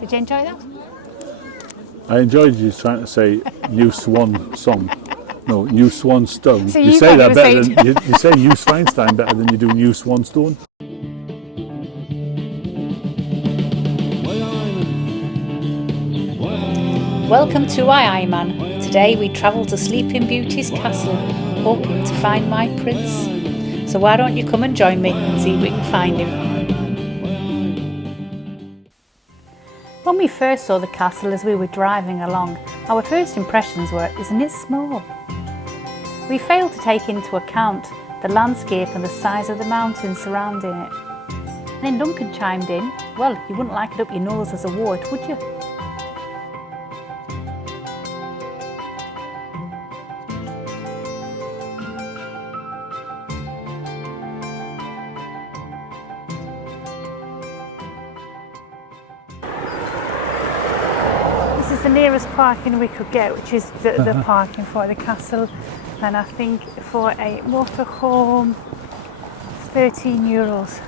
Did you enjoy that? I enjoyed you trying to say New Swan song. No, New Swan Stone. So you say that better than you say Neuschwanstein better than you do New Swan Stone. Welcome to Aye Man. Today we travel to Sleeping Beauty's castle, hoping to find my prince. So why don't you come and join me and see if we can find him. When we first saw the castle as we were driving along, our first impressions were, isn't it small? We failed to take into account the landscape and the size of the mountains surrounding it. And then Duncan chimed in, well, you wouldn't like it up your nose as a wart, would you? This is the nearest parking we could get, which is the parking for the castle. And I think for a motorhome, it's €13.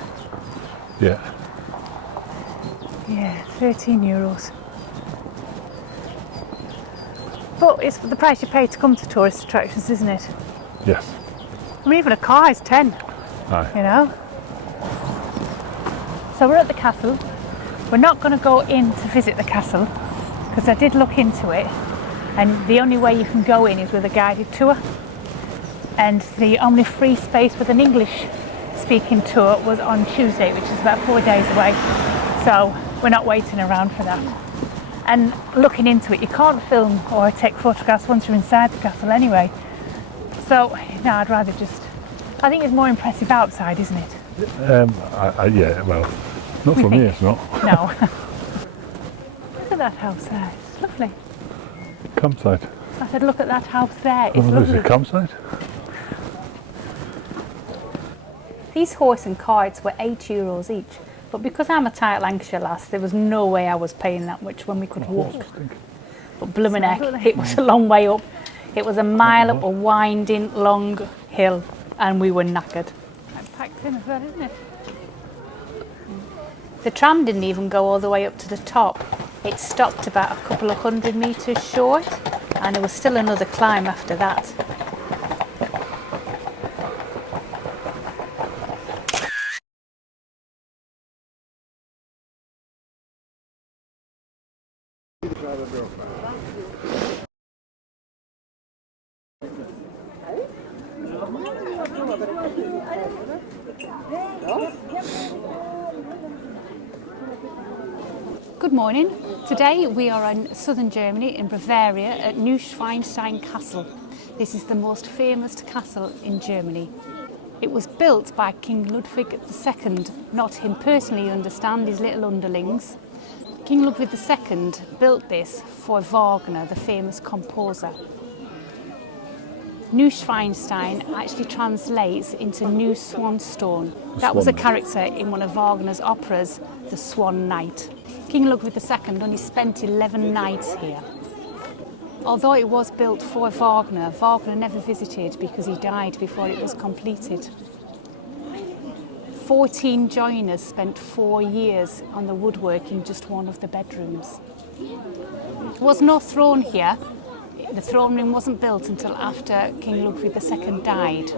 Yeah. Yeah, €13. But it's the price you pay to come to tourist attractions, isn't it? Yes. I mean, even a car is 10, Aye. you know? So we're at the castle. We're not going to go in to visit the castle, because I did look into it, and the only way you can go in is with a guided tour. And the only free space with an English speaking tour was on Tuesday, which is about 4 days away. So we're not waiting around for that. And looking into it, you can't film or take photographs once you're inside the castle anyway. So no, I'd rather just, I think it's more impressive outside, isn't it? Yeah, well, not for me, it's not. No. Look at that house there, it's lovely. Campsite. I said, look at that house there, it's Oh, there's lovely. a campsite? These horse and carts were €8 each, but because I'm a tight Lancashire lass, there was no way I was paying that much when we could walk. But blooming heck, it was a long way up. It was a mile up a winding, long hill, and we were knackered. Quite packed in as well, isn't it? The tram didn't even go all the way up to the top. It stopped about a couple of 100 metres short, and there was still another climb after that. Good morning. Today we are in southern Germany, in Bavaria, at Neuschwanstein Castle. This is the most famous castle in Germany. It was built by King Ludwig II, not him personally, you understand, his little underlings. King Ludwig II built this for Wagner, the famous composer. Neuschwanstein actually translates into New Swan Stone. That was a character in one of Wagner's operas, The Swan Knight. King Ludwig II only spent 11 nights here. Although it was built for Wagner, Wagner never visited because he died before it was completed. 14 joiners spent 4 years on the woodwork in just one of the bedrooms. There was no throne here. The throne room wasn't built until after King Ludwig II died.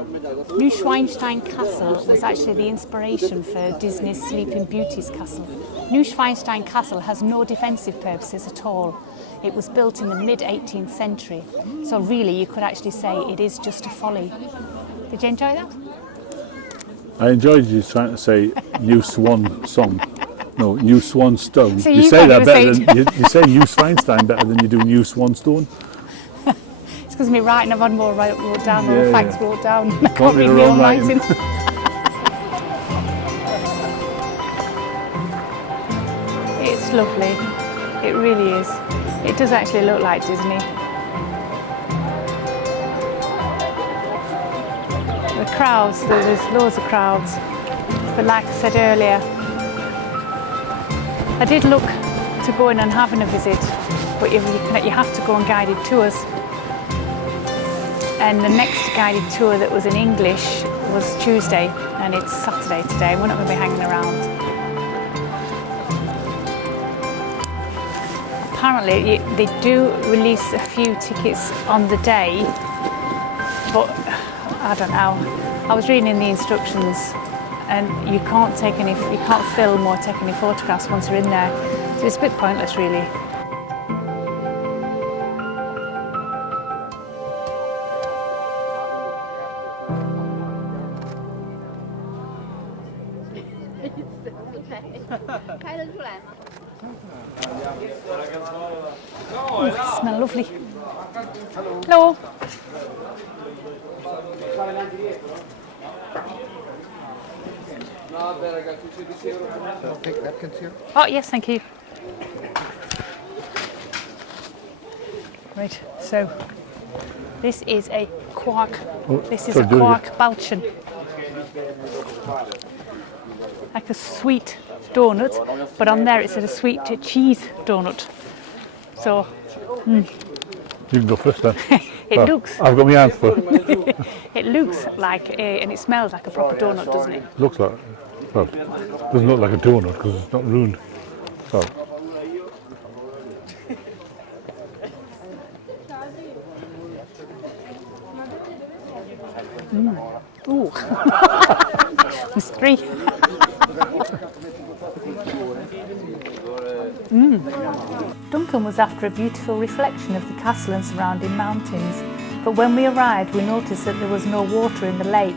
Neuschwanstein Castle was actually the inspiration for Disney's Sleeping Beauty's castle. Neuschwanstein Castle has no defensive purposes at all. It was built in the mid-18th century, so really you could actually say it is just a folly. Did you enjoy that? I enjoyed you trying to say New Swan song. No, New Swan Stone. So you say that better than you say Neuschwanstein better than you do New Swan Stone. It's because of me writing, I've had more wrote down, more facts wrote down. I can't Can't read read my your own own writing. It's lovely. It really is. It does actually look like Disney. The crowds, there's loads of crowds. But like I said earlier, I did look to go in and having a visit, but you have to go on guided tours. And the next guided tour that was in English was Tuesday, and it's Saturday today. We're not going to be hanging around. apparently they do release a few tickets on the day, but I don't know. I was reading the instructions, and you can't film or take any photographs once you're in there. So it's a bit pointless, really. Oh, it smells lovely. Hello. I'll take napkins here. Oh, yes, thank you. Right, so this is a quark. This is a quark Balchen. Like a sweet donut, but on there it said a sweet cheese donut. So, You can go first then. it looks. I've got my hands full. It looks like and it smells like a proper donut, doesn't it? Looks like, well, doesn't look like a donut because it's not ruined. So, Ooh, there's three. Duncan was after a beautiful reflection of the castle and surrounding mountains, but when we arrived we noticed that there was no water in the lake,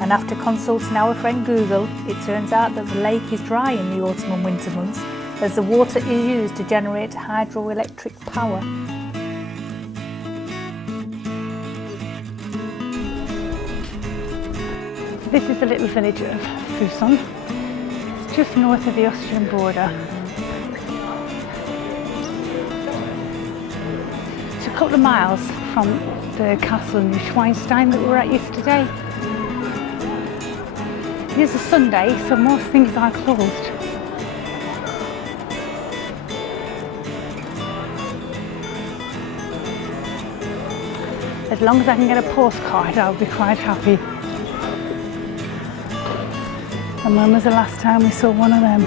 and after consulting our friend Google, it turns out that the lake is dry in the autumn and winter months as the water is used to generate hydroelectric power. This is the little village of Fussen. It's just north of the Austrian border. It's a couple of miles from the castle Neuschwanstein that we were at yesterday. It is a Sunday, so most things are closed. As long as I can get a postcard, I'll be quite happy. And when was the last time we saw one of them?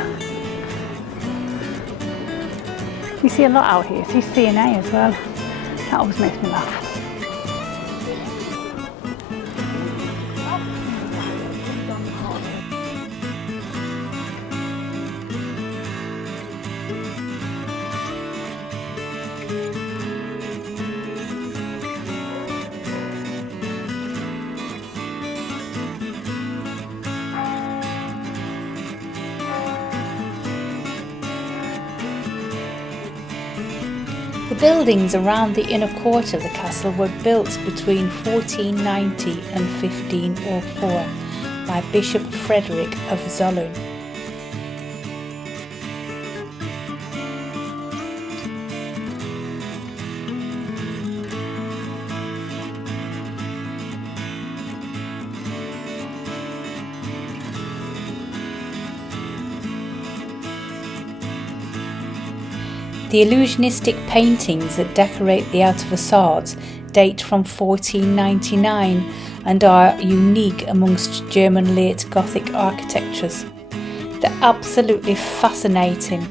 You see a lot out here. See CNA as well. That always makes me laugh. The buildings around the inner court of the castle were built between 1490 and 1504 by Bishop Frederick of Zollern. The illusionistic paintings that decorate the outer facades date from 1499 and are unique amongst German late Gothic architectures. They're absolutely fascinating.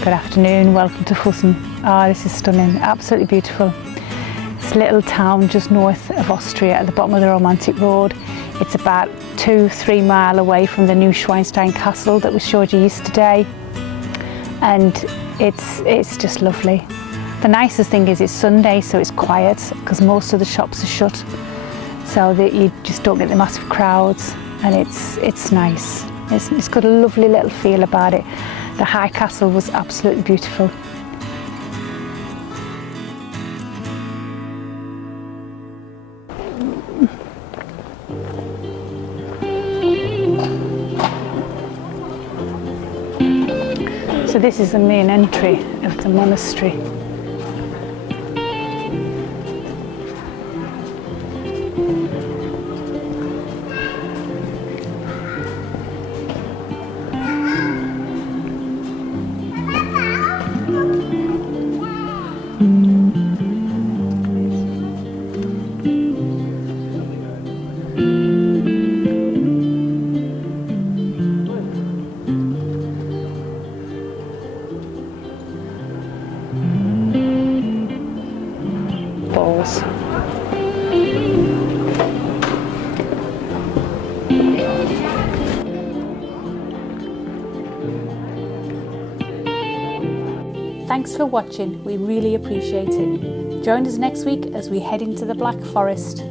Good afternoon, welcome to Fussen. Ah, this is stunning, absolutely beautiful. It's a little town just north of Austria at the bottom of the romantic road. It's about 2-3 miles away from the Neuschwanstein Castle that we showed you yesterday. And it's just lovely. The nicest thing is it's Sunday, so it's quiet because most of the shops are shut, so that you just don't get the massive crowds, and it's nice. It's got a lovely little feel about it. The high castle was absolutely beautiful. So this is the main entry of the monastery. Balls. Thanks for watching, we really appreciate it. Join us next week as we head into the Black Forest.